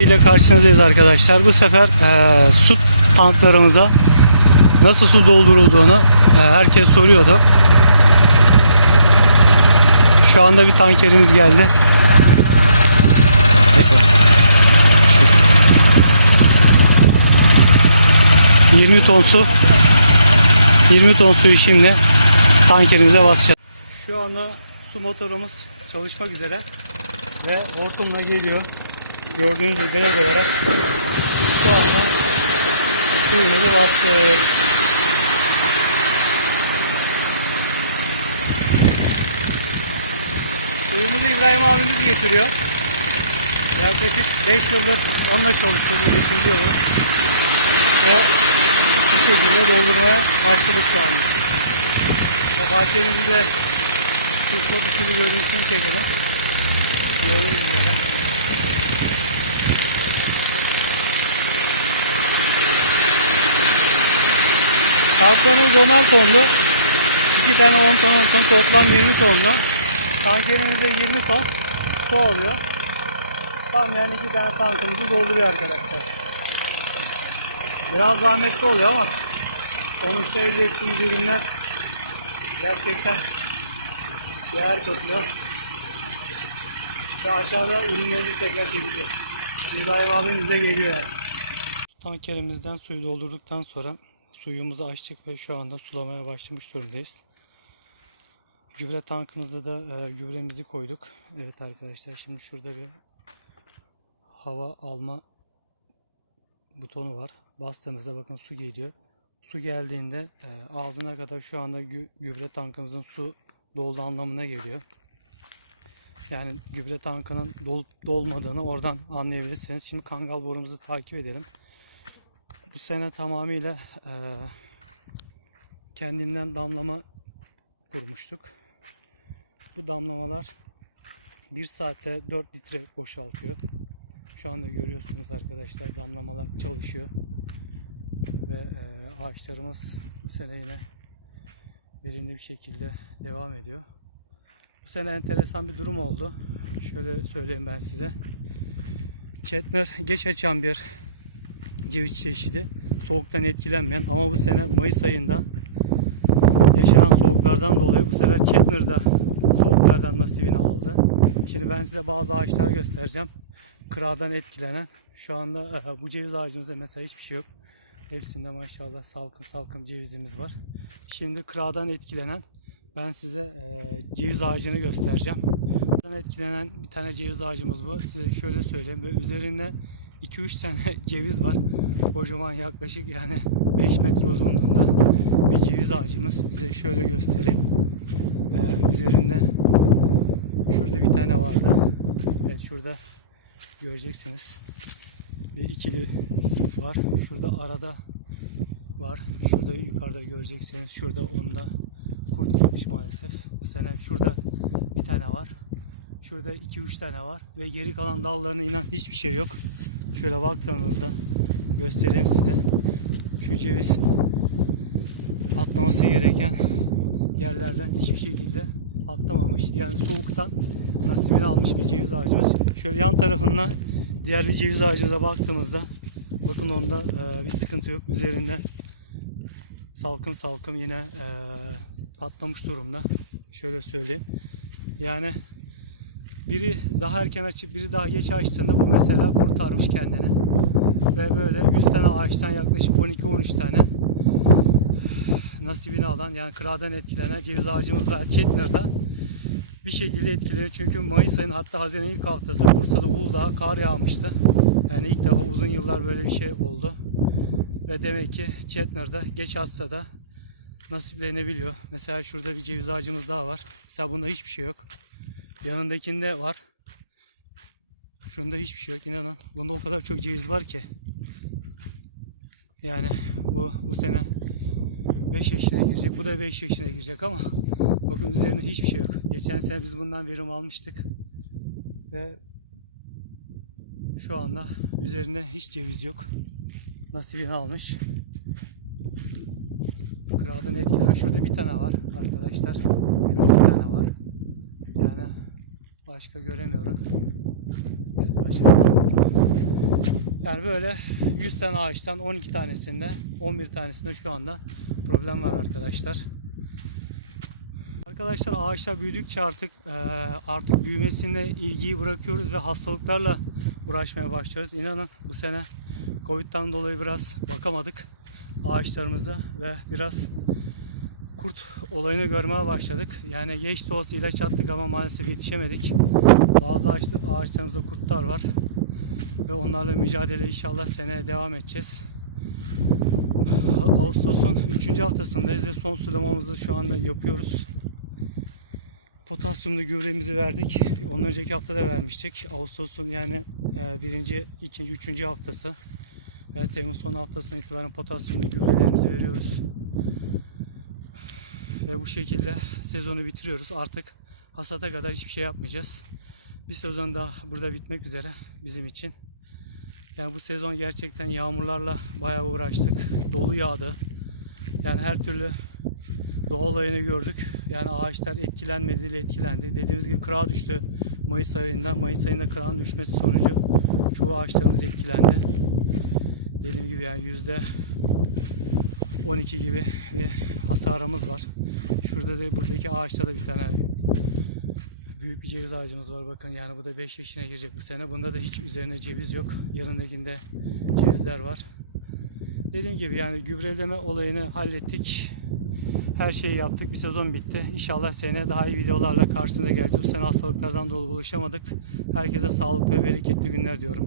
ile karşınızdayız arkadaşlar. Bu sefer eee, su tanklarımıza nasıl su doldurulduğunu eee, herkes soruyordu. Şu anda bir tankerimiz geldi. 20 ton su 20 ton suyu şimdi tankerimize basacağız. Şu anda su motorumuz çalışmak üzere ve hortumla geliyor. Gördüğünüz gibi beyaz olarak şu anda Sevgili İbrahim abimiz getiriyor. Yaklaşık 5 yıldır onunla çalışıyoruz. Ve bu şekilde doldurmaya Maddemizle görüntüsünü çekelim. Tankımız falan oldu. Yani ortalama toplam 20 oldu. Tankerimizde 20 ton su oluyor. Tam yani iki tane tankımızı dolduruyor arkadaşlar. Biraz zahmetli oluyor ama sonuçta elde ettiğimiz ürünler gerçekten değer katıyor. Ve aşağıda ürünlerini tekrar çekiyor. İbrahim abi bize geliyor yani. Tankerimizden suyu doldurduktan sonra suyumuzu açtık ve şu anda sulamaya başlamış durumdayız. Gübre tankımıza da e, gübremizi koyduk. Evet arkadaşlar şimdi şurada bir hava alma butonu var. Bastığınızda bakın su geliyor. Su geldiğinde e, ağzına kadar şu anda gü- gübre tankımızın su doldu anlamına geliyor. Yani gübre tankının dolup dolmadığını oradan anlayabilirsiniz. Şimdi kangal borumuzu takip edelim. Bu sene tamamıyla e, kendinden damlama kurmuştuk. Bu damlamalar 1 saatte 4 litre boşaltıyor. Şu anda görüyorsunuz arkadaşlar damlamalar çalışıyor. Ve e, ağaçlarımız bu sene yine verimli bir şekilde devam ediyor. Bu sene enteresan bir durum oldu. Şöyle söyleyeyim ben size. Çetler geç açan bir ceviz çeşidi. Soğuktan etkilenmeyen ama bu sene Mayıs ayında yaşanan soğuklardan dolayı bu sefer Chetner'da soğuklardan nasibini aldı. Şimdi ben size bazı ağaçları göstereceğim. Kırağdan etkilenen. Şu anda bu ceviz ağacımızda mesela hiçbir şey yok. Hepsinde maşallah salkım salkım cevizimiz var. Şimdi kırağdan etkilenen ben size ceviz ağacını göstereceğim. Kırağdan etkilenen bir tane ceviz ağacımız var. Size şöyle söyleyeyim. Ve üzerinde 2-3 tane ceviz var. Kocaman yaklaşık yani 5 metre uzunluğunda bir ceviz ağacımız. Size şöyle göstereyim. Ee, üzerinde şurada bir tane vardı. Evet şurada göreceksiniz. Bir ikili var. Şurada arada var. Şurada yukarıda göreceksiniz. Şurada onda kurt girmiş maalesef. Bu sene şurada bir tane var. Şurada 2-3 tane var. Ve geri kalan dallarına inan hiçbir şey yok. Şöyle baktığınızda göstereyim size. Şu ceviz atlaması gereken yerlerden hiçbir şekilde atlamamış. Yani soğuktan nasibini almış bir ceviz ağacımız. Şöyle yan tarafından diğer bir ceviz ağacımıza baktığımızda bakın onda e, bir sıkıntı yok. Üzerinde salkım salkım yine e, patlamış durumda. Şöyle söyleyeyim. Yani biri daha erken açıp biri daha geç açtığında bu mesela kurtarmış kendini. Ve böyle 100 tane ağaçtan yaklaşık 12-13 tane nasibini alan yani kıradan etkilenen ceviz ağacımız var bir şekilde etkiliyor. Çünkü Haziran ilk haftası Bursa'da Uludağ'a kar yağmıştı. Yani ilk defa uzun yıllar böyle bir şey oldu. Ve demek ki Çetner'da geç atsa da nasiplenebiliyor. Mesela şurada bir ceviz ağacımız daha var. Mesela bunda hiçbir şey yok. Yanındakinde var. Şunda hiçbir şey yok inanın. Bunda o kadar çok ceviz var ki. Yani bu, bu sene 5 yaşına girecek. Bu da 5 yaşına girecek ama bakın üzerinde hiçbir şey yok. Geçen sene biz bundan verim almıştık. Ve şu anda üzerinde hiç ceviz yok. Nasibini almış. Kralın etkileri. Şurada bir tane var arkadaşlar. Şurada bir tane var. Yani başka göremiyorum. Evet, başka göremiyorum. Yani böyle 100 tane ağaçtan 12 tanesinde 11 tanesinde şu anda problem var arkadaşlar. Ağaçlar büyüdükçe artık eee, artık büyümesine ilgiyi bırakıyoruz ve hastalıklarla uğraşmaya başlıyoruz. İnanın bu sene Covid'den dolayı biraz bakamadık ağaçlarımıza ve biraz kurt olayını görmeye başladık. Yani geç de olsa ilaç attık ama maalesef yetişemedik. Bazı ağaç, ağaçlarımızda kurtlar var ve onlarla mücadele inşallah seneye devam edeceğiz. Artık hasata kadar hiçbir şey yapmayacağız. Bir sezon daha burada bitmek üzere bizim için. Yani bu sezon gerçekten yağmurlarla bayağı uğraştık. Dolu yağdı. Yani her türlü doğa olayını gördük. Yani ağaçlar etkilenmedi etkilendi. Dediğimiz gibi kırağa düştü. Mayıs ayında, Mayıs ayında kırağın düşmesi sonucu çoğu ağaçlarımız etkilendi. Dediğim gibi yani yüzde 15 yaşına girecek bu sene. Bunda da hiç üzerine ceviz yok. Yarın Yanındakinde cevizler var. Dediğim gibi yani gübreleme olayını hallettik. Her şeyi yaptık. Bir sezon bitti. İnşallah sene daha iyi videolarla karşınıza geleceğiz. Bu sene hastalıklardan dolayı buluşamadık. Herkese sağlıklı ve bereketli günler diyorum.